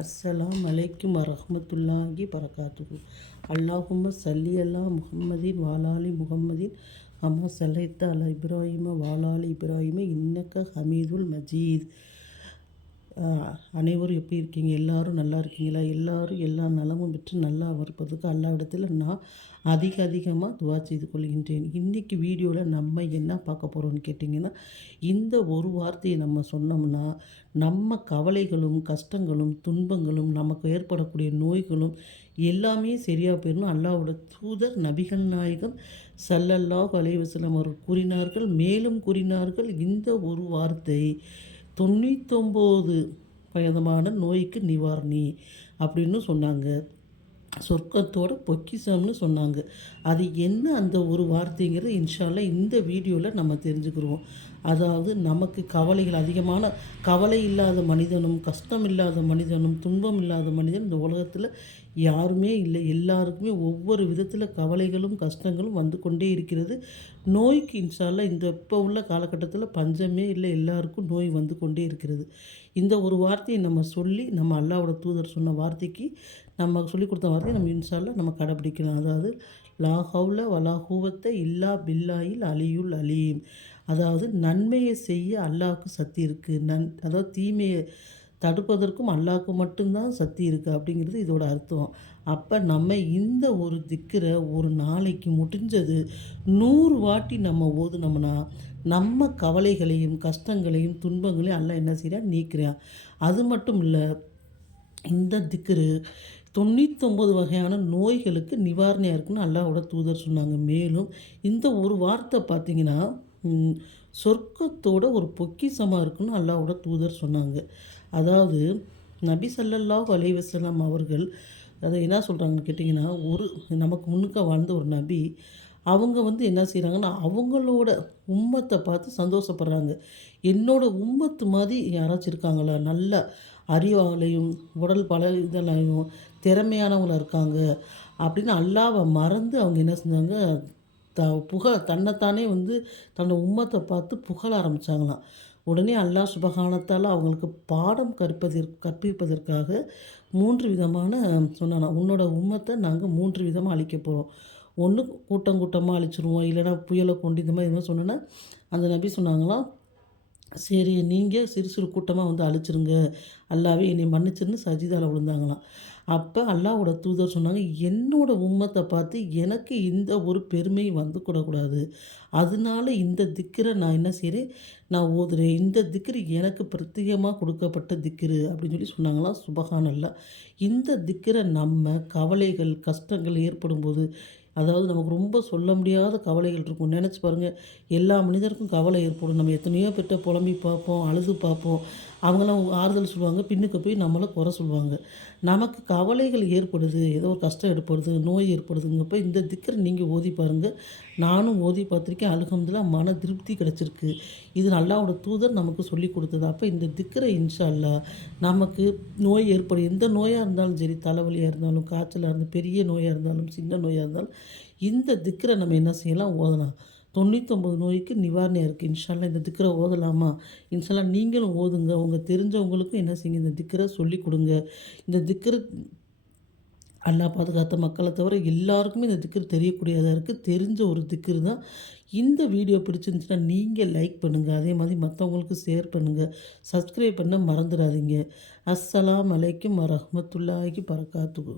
அஸ்ஸலாம் அலைக்கும் வரஹ்மத்துல்லாஹி பரகாத்துஹு. அல்லாஹும்ம சல்லி அலா முஹம்மதின் வாலாலி முஹம்மதின் அம்மா சல்லைத்த அலா இப்ராஹிம வாலாலி இப்ராஹிம இன்னக்க ஹமீதுல் மஜீத். அனைவரும் எப்படி இருக்கீங்க? எல்லோரும் நல்லா இருக்கீங்களா? எல்லோரும் எல்லா நலமும் பெற்று நல்லா இருப்பதுக்கு அல்லாஹ்விடத்தில் நான் அதிகமாக துவா செய்து கொள்கின்றேன். இன்றைக்கி வீடியோவில் நம்ம என்ன பார்க்க போகிறோம்னு கேட்டிங்கன்னா, இந்த ஒரு வார்த்தையை நம்ம சொன்னோம்னா நம்ம கவலைகளும் கஷ்டங்களும் துன்பங்களும் நமக்கு ஏற்படக்கூடிய நோய்களும் எல்லாமே சரியாக போயிடணும். அல்லாஹ்வோட தூதர் நபிகள் நாயகம் ஸல்லல்லாஹு அலைஹி வஸல்லம் அவர்கள் கூறினார்கள். மேலும் கூறினார்கள், இந்த ஒரு வார்த்தை 99 விதமான நோய்க்கு நிவாரணி அப்படின்னு சொன்னாங்க. சொர்க்கத்தோட பொக்கிஷம்னு சொன்னாங்க. அது என்ன அந்த ஒரு வார்த்தைங்கிறது இன்ஷா அல்லாஹ் இந்த வீடியோவில் நம்ம தெரிஞ்சுக்கிடுவோம். அதாவது நமக்கு கவலைகள் அதிகமான கவலை இல்லாத மனிதனும் கஷ்டம் இல்லாத மனிதனும் துன்பம் இல்லாத மனிதன் இந்த உலகத்தில் யாருமே இல்லை. எல்லாருக்குமே ஒவ்வொரு விதத்தில் கவலைகளும் கஷ்டங்களும் வந்து கொண்டே இருக்கிறது. நோய்க்கு இன்ஷா அல்லாஹ் இந்த இப்போ உள்ள காலகட்டத்தில் பஞ்சமே இல்லை. எல்லாருக்கும் நோய் வந்து கொண்டே இருக்கிறது. இந்த ஒரு வார்த்தையை நம்ம சொல்லி நம்ம அல்லாஹ்வோட தூதர் சொன்ன வார்த்தைக்கு நம்ம சொல்லிக் கொடுத்த வார்த்தையை நம்ம இன்ஷா அல்லாஹ் நம்ம கடைப்பிடிக்கலாம். அதாவது லா ஹவுல வலா குவத்த இல்லா பில்லாஹில் அலியுல் அலீம். அதாவது நன்மையை செய்ய அல்லாஹ்வுக்கு சக்தி இருக்குது. அதாவது தீமையை தடுப்பதற்கும் அல்லாஹ்வுக்கு மட்டும்தான் சக்தி இருக்குது அப்படிங்கிறது இதோட அர்த்தம். அப்போ நம்ம இந்த ஒரு திக்கிற ஒரு நாளைக்கு முடிஞ்சது 100 வாட்டி நம்ம ஓதுனோம்னா நம்ம கவலைகளையும் கஷ்டங்களையும் துன்பங்களையும் அல்லாஹ் என்ன செய்கிறான் நீக்கிறான். அது மட்டும் இல்லை, இந்த திக்ரு 99 வகையான நோய்களுக்கு நிவாரணியாக இருக்குன்னு அல்லாஹ்வோட தூதர் சொன்னாங்க. மேலும் இந்த ஒரு வார்த்தை பார்த்திங்கன்னா சொர்க்கத்தோட ஒரு பொக்கிஷமாக இருக்குன்னு அல்லாஹ்வோட தூதர் சொன்னாங்க. அதாவது நபி ஸல்லல்லாஹு அலைஹி வஸல்லம் அவர்கள் அதை என்ன சொல்கிறாங்கன்னு கேட்டிங்கன்னா, ஒரு நமக்கு முன்னுக்க வாழ்ந்த ஒரு நபி அவங்க என்ன செய்கிறாங்கன்னா அவங்களோட உம்மத்தை பார்த்து சந்தோஷப்படுறாங்க. என்னோட உம்மத்து மாதிரி யாராச்சும் இருக்காங்களா? நல்ல அறிவாலையும் உடல் பல இதெல்லாம் திறமையானவங்களாக இருக்காங்க அப்படின்னு அல்லாவை மறந்து அவங்க என்ன செஞ்சாங்க, தன்னைத்தானே தன்னோட உம்மத்தை பார்த்து புகழ ஆரம்பித்தாங்களாம். உடனே அல்லாஹ் சுபஹானத்தால அவங்களுக்கு பாடம் கற்பிப்பதற்காக 3 விதமான சொன்னானா, உன்னோட உம்மத்தை நாங்கள் 3 விதமாக அழிக்க போகிறோம். ஒன்று கூட்டமாக அழிச்சிருவோம், இல்லைனா புயலை கொண்டு இந்த மாதிரி சொன்னோன்னா அந்த நபி சொன்னாங்களாம், சரி நீங்கள் சிறு சிறு கூட்டமாக அழிச்சிருங்க, அல்லாவே என்னை மன்னிச்சிருந்து சஜிதாவில் விழுந்தாங்களாம். அப்போ அல்லாஹ்வோட தூதர் சொன்னாங்க, என்னோட உம்மத்தை பார்த்து எனக்கு இந்த ஒரு பெருமை வந்துக்கூடக்கூடாது. அதனால இந்த திக்கிரை நான் என்ன செய்கிறேன், நான் ஓதுறேன். இந்த திக்ரு எனக்கு பிரத்யேகமாக கொடுக்கப்பட்ட திக்ரு அப்படின்னு சொன்னாங்களாம். சுபஹானல்லாஹ். இந்த திக்ரை நம்ம கவலைகள் கஷ்டங்கள் ஏற்படும்போது, அதாவது நமக்கு ரொம்ப சொல்ல முடியாத கவலைகள் இருக்கும். நினச்சி பாருங்கள், எல்லா மனிதருக்கும் கவலை ஏற்படும். நம்ம எத்தனையோ பேர்ட்ட புலம்பி பார்ப்போம், அழுது பார்ப்போம். அவங்களாம் ஆறுதல் சொல்லுவாங்க, பின்னுக்கு போய் நம்மளை குறை சொல்லுவாங்க. நமக்கு கவலைகள் ஏற்படுது, ஏதோ ஒரு கஷ்டம் ஏற்படுது, நோய் ஏற்படுதுங்கப்போ இந்த திக்ரை நீங்கள் ஓதி பாருங்கள். நானும் ஓதி பார்த்துருக்கேன். அல்ஹம்துலில்லாஹ் மன திருப்தி கிடச்சிருக்கு. இது அல்லாஹ்வோட தூதர் நமக்கு சொல்லி கொடுத்தது. அப்போ இந்த திக்ரை இன்ஷா அல்லாஹ் நமக்கு நோய் ஏற்படும், எந்த நோயாக இருந்தாலும் சரி, தலைவலியாக இருந்தாலும் காய்ச்சலாக இருந்தாலும் பெரிய நோயாக இருந்தாலும் சின்ன நோயாக இருந்தாலும் இந்த திக்ரை நம்ம என்ன செய்யலாம், ஓதலாம். 99 நோய்க்கு நிவாரணியாக இருக்குது. இன்ஷா அல்லாஹ் இந்த திக்ரை ஓதலாமா? இன்ஷா அல்லாஹ் நீங்களும் ஓதுங்க. உங்கள் தெரிஞ்சவங்களுக்கும் என்ன செய்யுங்க, இந்த திக்ரை சொல்லி கொடுங்க. இந்த திக்ரு அல்லாஹ் பாதுகாத்த மக்களை தவிர எல்லாருக்குமே இந்த திக்ரு தெரியக்கூடியதாக இருக்குது. தெரிஞ்ச ஒரு திக்ரு தான். இந்த வீடியோ பிடிச்சிருந்துச்சுன்னா நீங்கள் லைக் பண்ணுங்கள். அதே மாதிரி மற்றவங்களுக்கு ஷேர் பண்ணுங்கள். சப்ஸ்கிரைப் பண்ண மறந்துடாதீங்க. அஸ்ஸலாமு அலைக்கும் வரஹ்மத்துல்லாஹி பரகாத்துஹு.